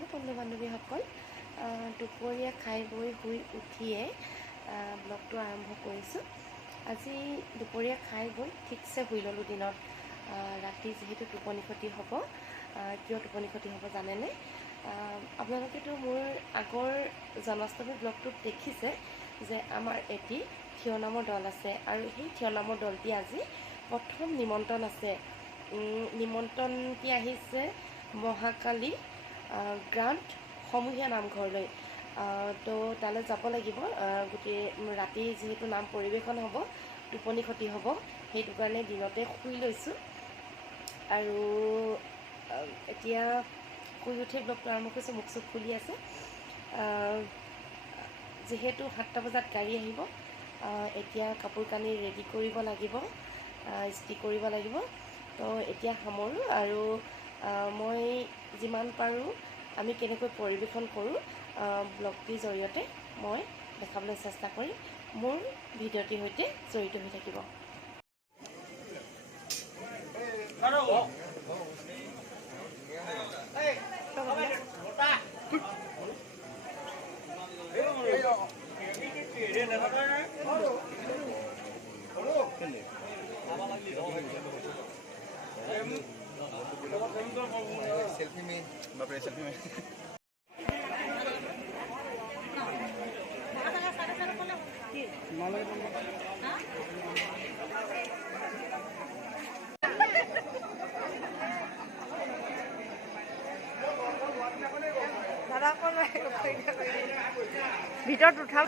Hello' বন্ধু বান্ধৱীসকল, দুপৰীয়া খাই বৈ শুই উঠিয়ে ব্লগটো আৰম্ভ কৰিছোঁ। আজি দুপৰীয়া খাই বৈ ঠিকছে শুই ল'লোঁ দিনত। ৰাতি যিহেতু টোপনি ক্ষতি হ'ব। কিয় টোপনি ক্ষতি হ'ব জানেনে? আপোনালোকেতো মোৰ আগৰ জন্মাষ্টমী ব্লগটোত দেখিছে যে আমাৰ এটি থিয় নামৰ দল আছে, আৰু সেই থিয় নামৰ দলটি আজি প্ৰথম নিমন্ত্ৰণ আছে। নিমন্ত্ৰণটি আহিছে মহাকালী গ্ৰাণ্ট সমূহীয়া নামঘৰলৈ। তো তালৈ যাব লাগিব। গোটেই ৰাতি যিহেতু নাম পৰিৱেশন হ'ব, টোপনি ক্ষতি হ'ব, সেইটো কাৰণে দিনতে শুই লৈছোঁ। আৰু এতিয়া শুই উঠি ব্লগটো আৰম্ভ কৰিছোঁ। মুখ চুখ ফুলি আছে। যিহেতু 7টা বজাত গাড়ী আহিব, এতিয়া কাপোৰ কানি ৰেডি কৰিব লাগিব, ইস্ত্ৰি কৰিব লাগিব। তো এতিয়া সামৰোঁ, আৰু মই যিমান পাৰোঁ আমি কেনেকৈ পৰিৱেশন কৰোঁ ব্লগটিৰ জৰিয়তে মই দেখাবলৈ চেষ্টা কৰিম। মোৰ ভিডিঅ'টিৰ সৈতে জড়িত হৈ থাকিব। सेल्फी में बाप रे सेल्फी में ভিতৰত উঠাম।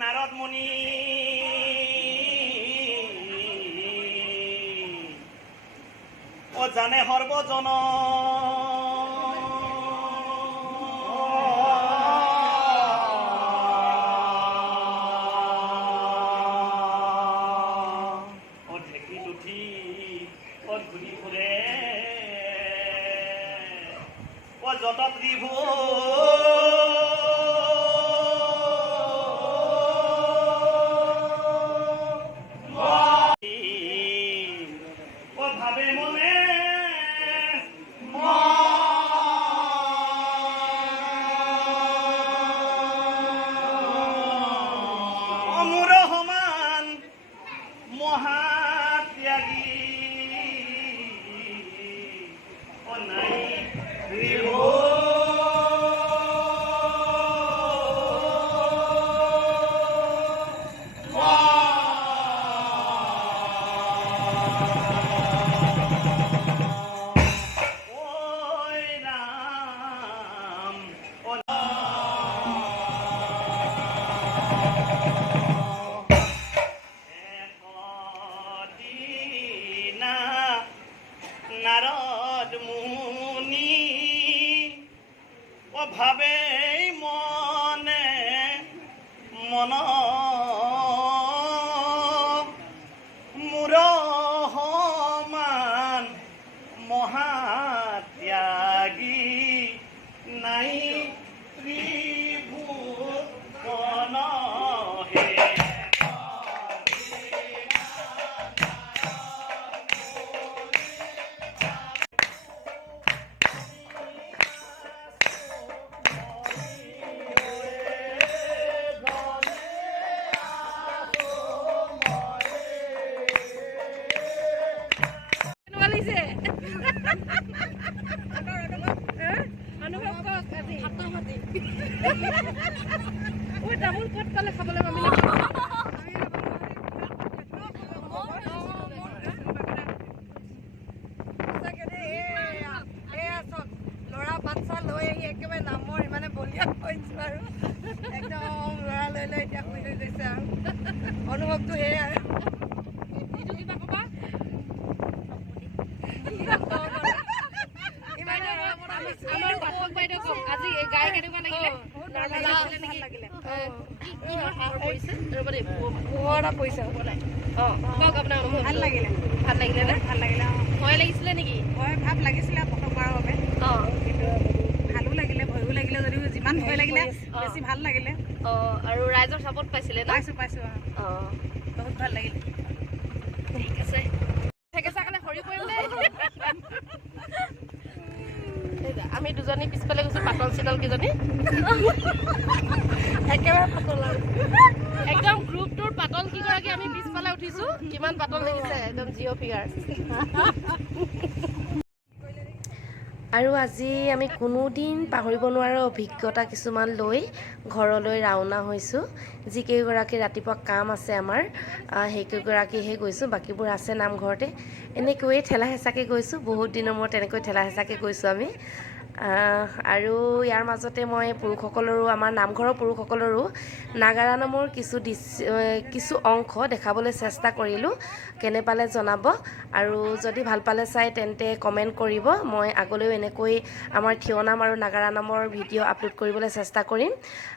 নাৰদ মুনি ও জানে সৰ্বজন ও ঢেকি উঠি ও ঘূৰি ফুৰে ও যত ত্ৰিভু ভাবে মনে অমূৰ সমান মহাত্যাগী নাই নাৰদ মুনি ও ভাবে মনে মন মূৰ সমান মহাত্যাগী নাই ত্ৰিভুবন হে ল'ৰা বাচ্চা লৈ আহি একেবাৰে নামৰ ইমানে বলিয়া হৈছো আৰু একদম ল'ৰা লৈ লৈ এতিয়া শুই হৈ গৈছে আৰু অনুভৱটো সেয়াই আৰু ভাল লাগিলে নে ভাল লাগিলে ভয় লাগিছিলে নেকি ভয় ভাৱ লাগিছিলে প্ৰথম বাৰৰ বাবে কিন্তু ভালো লাগিলে ভয়ো লাগিলে যদিও যিমান ভয় লাগিলে বেছি ভাল লাগিলে আৰু ৰাইজৰ ছাপোৰ্ট পাইছিলে ন পাইছো বহুত ভাল লাগিলে ঠিক আছে থেকেচা কাৰণে সৰি পৰিম দেই আমি দুজনী পিছফালে গৈছো পাতল চিতল কেইজনী একেবাৰে পাতল আৰু একদম গ্ৰুপটোৰ পাতল কিগৰাকী আমি পিছফালে উঠিছো কিমান পাতল লাগিছে একদম জিঅ' ফিগাৰ আৰু আজি আমি কোনোদিন পাহৰিব নোৱাৰা অভিজ্ঞতা কিছুমান লৈ ঘৰলৈ ৰাওনা হৈছোঁ যিকেইগৰাকী ৰাতিপুৱা কাম আছে আমাৰ সেইকেইগৰাকীহে গৈছোঁ বাকীবোৰ আছে নামঘৰতে এনেকৈয়ে ঠেলা হেঁচাকৈ গৈছোঁ বহুত দিনৰ মূৰত তেনেকৈ ঠেলা হেঁচাকৈ গৈছোঁ আমি আৰু ইয়াৰ মাজতে মই পুৰুষসকলৰো আমাৰ নামঘৰৰ পুৰুষসকলৰো নাগাৰা নামৰ কিছু অংশ দেখাবলৈ চেষ্টা কৰিলোঁ কেনে পালে জনাব আৰু যদি ভাল পালে চাই তেন্তে কমেণ্ট কৰিব মই আগলৈও এনেকৈ আমাৰ থিয় নাম আৰু নাগাৰা নামৰ ভিডিঅ' আপলোড কৰিবলৈ চেষ্টা কৰিম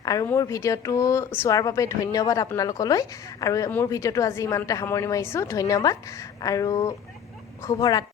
আৰু মোৰ ভিডিঅ'টো চোৱাৰ বাবে ধন্যবাদ আপোনালোকলৈ আৰু মোৰ ভিডিঅ'টো আজি ইমানতে সামৰণি মাৰিছোঁ ধন্যবাদ আৰু শুভৰাত্ৰি